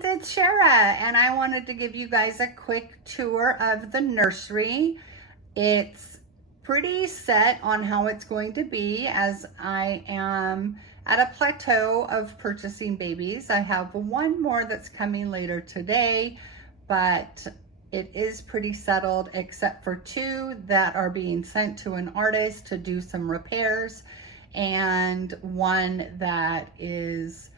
friends, it's Shara, and I wanted to give you guys a quick tour of the nursery. It's pretty set on how it's going to be, as I am at a plateau of purchasing babies. I have one more that's coming later today, but it is pretty settled except for two that are being sent to an artist to do some repairs, and one that is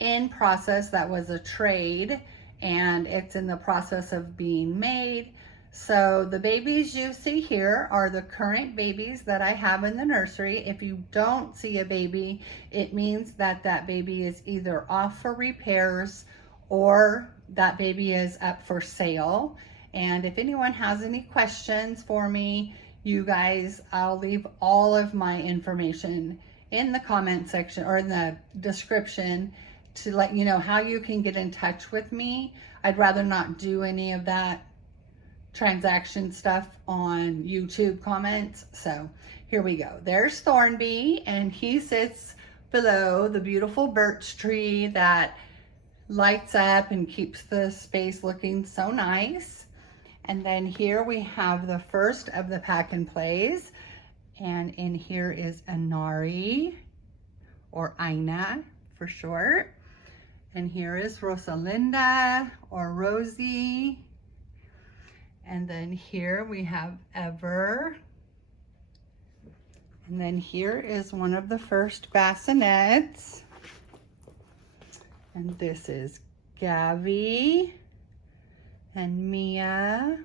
in process that was a trade, and it's in the process of being made. So the babies you see here are the current babies that I have in the nursery. If you don't see a baby, it means that that baby is either off for repairs or that baby is up for sale. And if anyone has any questions for me, you guys, I'll leave all of my information in the comment section or in the description to let you know how you can get in touch with me. I'd rather not do any of that transaction stuff on YouTube comments. So here we go. There's Thornby, and he sits below the beautiful birch tree that lights up and keeps the space looking so nice. And then here we have the first of the pack and plays, and in here is Inari, or Ina for short. And here is Rosalinda, or Rosie. And then here we have Ever. And then here is one of the first bassinets. And this is Gavi and Mia.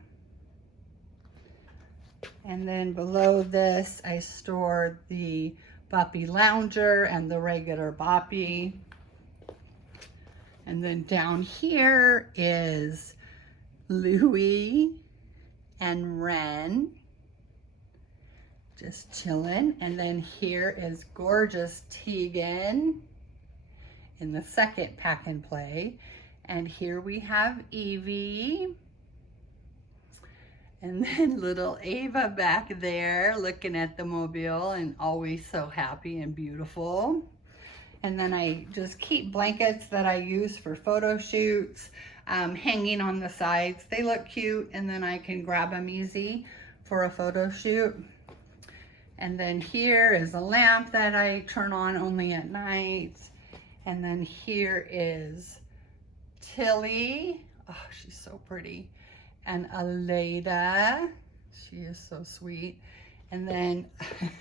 And then below this, I stored the Boppy Lounger and the regular Boppy. And then down here is Louie and Ren, just chilling. And then here is gorgeous Tegan in the second pack and play. And here we have Evie. And then little Ava back there looking at the mobile and always so happy and beautiful. And then I just keep blankets that I use for photo shoots hanging on the sides. They look cute, and then I can grab them easy for a photo shoot. And then here is a lamp that I turn on only at night. And then here is Tilly. Oh, she's so pretty. And Aleda. She is so sweet. And then,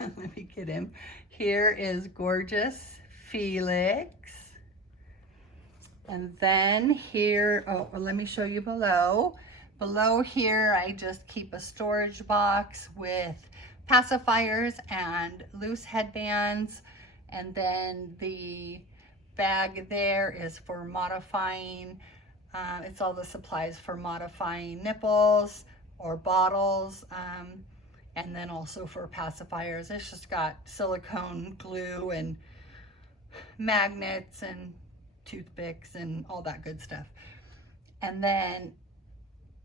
let me get him. Here is gorgeous Felix. And then here, oh, well, let me show you below. Below here, I just keep a storage box with pacifiers and loose headbands. And then the bag there is for modifying, it's all the supplies for modifying nipples or bottles. And then also for pacifiers. It's just got silicone glue and magnets and toothpicks and all that good stuff. And then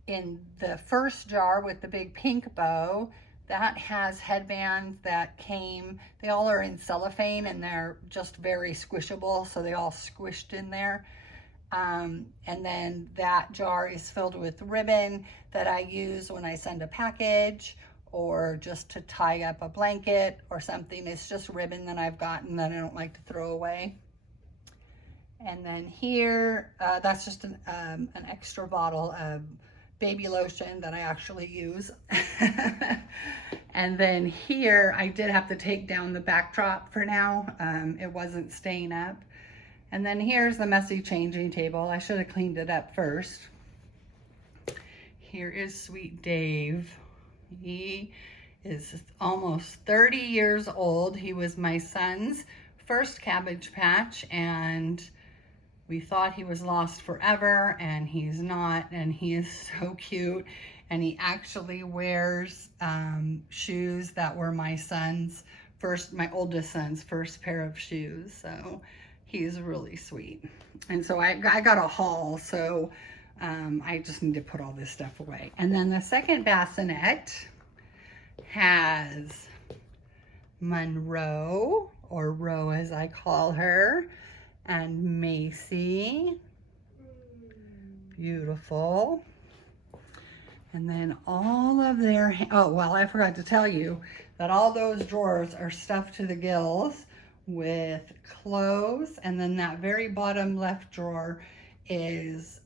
in the first jar with the big pink bow, that has headbands that came, they all are in cellophane and they're just very squishable, so they all squished in there. And then that jar is filled with ribbon that I use when I send a package or just to tie up a blanket or something. It's just ribbon that I've gotten that I don't like to throw away. And then here, that's just an extra bottle of baby lotion that I actually use. And then here, I did have to take down the backdrop for now. It wasn't staying up. And then here's the messy changing table. I should have cleaned it up first. Here is Sweet Dave. He is almost 30 years old. He was my son's first Cabbage Patch, and we thought he was lost forever, and he's not, and he is so cute. And he actually wears shoes that were my oldest son's first pair of shoes. So he's really sweet. And so I got a haul, so I just need to put all this stuff away. And then the second bassinet has Monroe, or Ro as I call her, and Macy. beautiful. And then all of their, oh, well, I forgot to tell you that all those drawers are stuffed to the gills with clothes. And then that very bottom left drawer is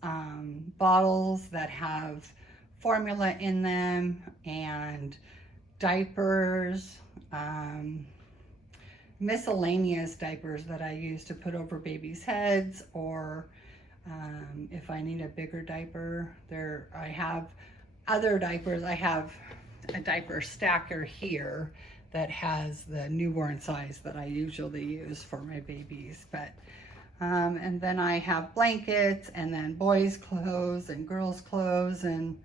bottles that have formula in them and diapers, miscellaneous diapers that I use to put over babies' heads, or if I need a bigger diaper. I have other diapers. I have a diaper stacker here that has the newborn size that I usually use for my babies. But and then I have blankets, and then boys' clothes and girls' clothes and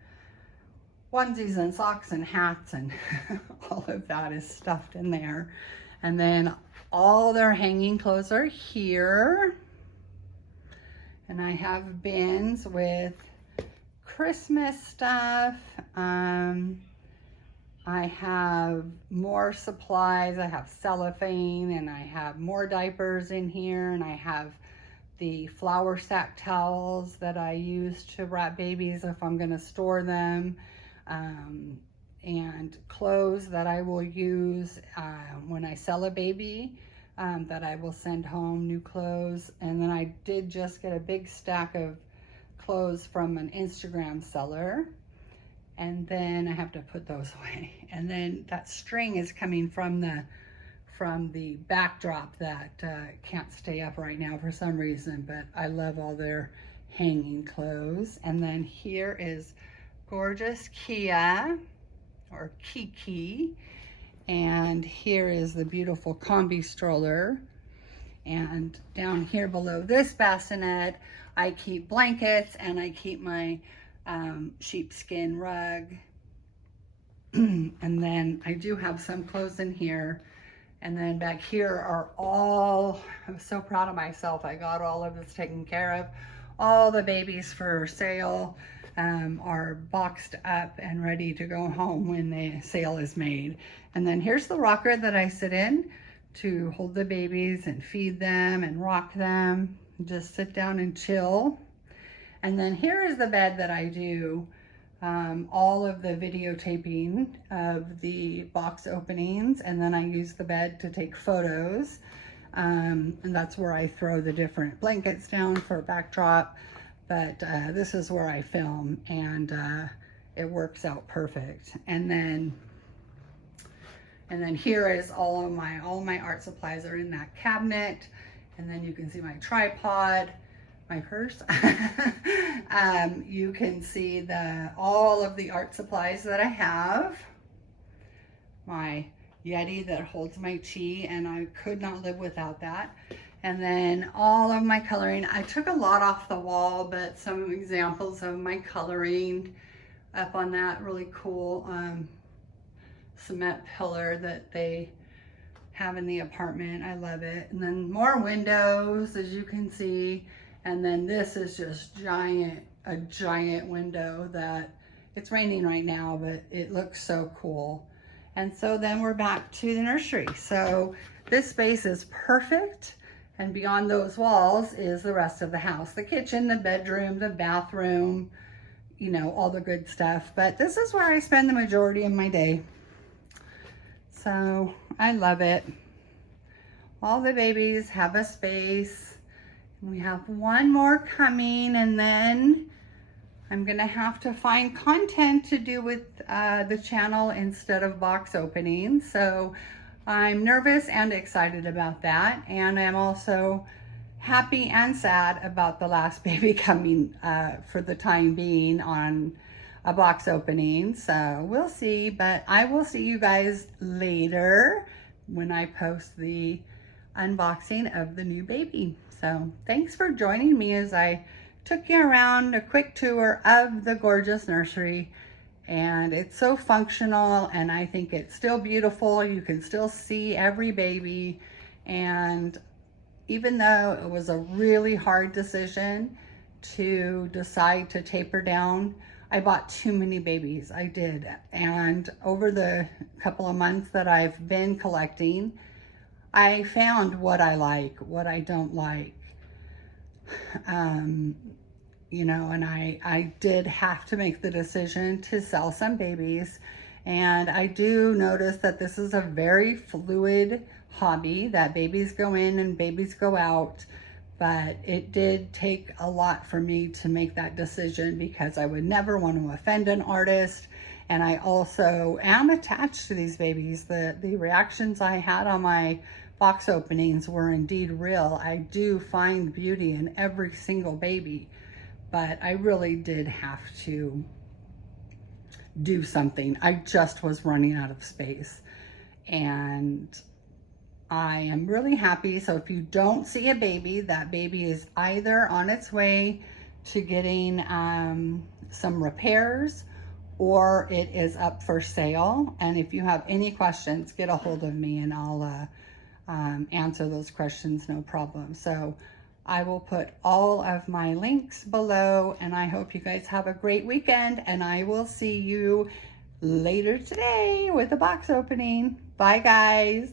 onesies and socks and hats, and all of that is stuffed in there. And then all their hanging clothes are here. And I have bins with Christmas stuff. I have more supplies. I have cellophane, and I have more diapers in here, and I have the flour sack towels that I use to wrap babies if I'm going to store them, and clothes that I will use when I sell a baby, that I will send home, new clothes. And then I did just get a big stack of clothes from an Instagram seller, and then I have to put those away. And then that string is coming from the backdrop that can't stay up right now for some reason, but I love all their hanging clothes. And then here is gorgeous Kia, or Kiki, and here is the beautiful combi stroller. And down here below this bassinet, I keep blankets, and I keep my sheepskin rug. And then I do have some clothes in here. And then back here are all, I'm so proud of myself. I got all of this taken care of. All the babies for sale are boxed up and ready to go home when the sale is made. And then here's the rocker that I sit in to hold the babies and feed them and rock them. Just sit down and chill. And then here is the bed that I do all of the videotaping of the box openings, and then I use the bed to take photos, and that's where I throw the different blankets down for a backdrop. But this is where I film, and it works out perfect. And then here is all my art supplies are in that cabinet. And then you can see my tripod, my purse. You can see all of the art supplies that I have. My Yeti that holds my tea, and I could not live without that. And then all of my coloring. I took a lot off the wall, but some examples of my coloring up on that really cool cement pillar that they have in the apartment. I love it. And then more windows, as you can see. And then this is just a giant window that it's raining right now, but it looks so cool. And so then we're back to the nursery. So this space is perfect. And beyond those walls is the rest of the house, the kitchen, the bedroom, the bathroom, you know, all the good stuff. But this is where I spend the majority of my day. So I love it. All the babies have a space. We have one more coming, and then I'm gonna have to find content to do with the channel instead of box openings. So I'm nervous and excited about that. And I'm also happy and sad about the last baby coming for the time being on a box opening. So we'll see, but I will see you guys later when I post the unboxing of the new baby. So thanks for joining me as I took you around a quick tour of the gorgeous nursery. And it's so functional, and I think it's still beautiful. You can still see every baby. And even though it was a really hard decision to decide to taper down, I bought too many babies. I did. And over the couple of months that I've been collecting, I found what I like, what I don't like. you know, and I did have to make the decision to sell some babies. And I do notice that this is a very fluid hobby, that babies go in and babies go out. But it did take a lot for me to make that decision, because I would never want to offend an artist. And I also am attached to these babies. The reactions I had on my box openings were indeed real. I do find beauty in every single baby, but I really did have to do something. I just was running out of space, and I am really happy. So if you don't see a baby, that baby is either on its way to getting some repairs, or it is up for sale. And if you have any questions, get a hold of me and I'll answer those questions, no problem. So I will put all of my links below, and I hope you guys have a great weekend, and I will see you later today with a box opening. Bye guys.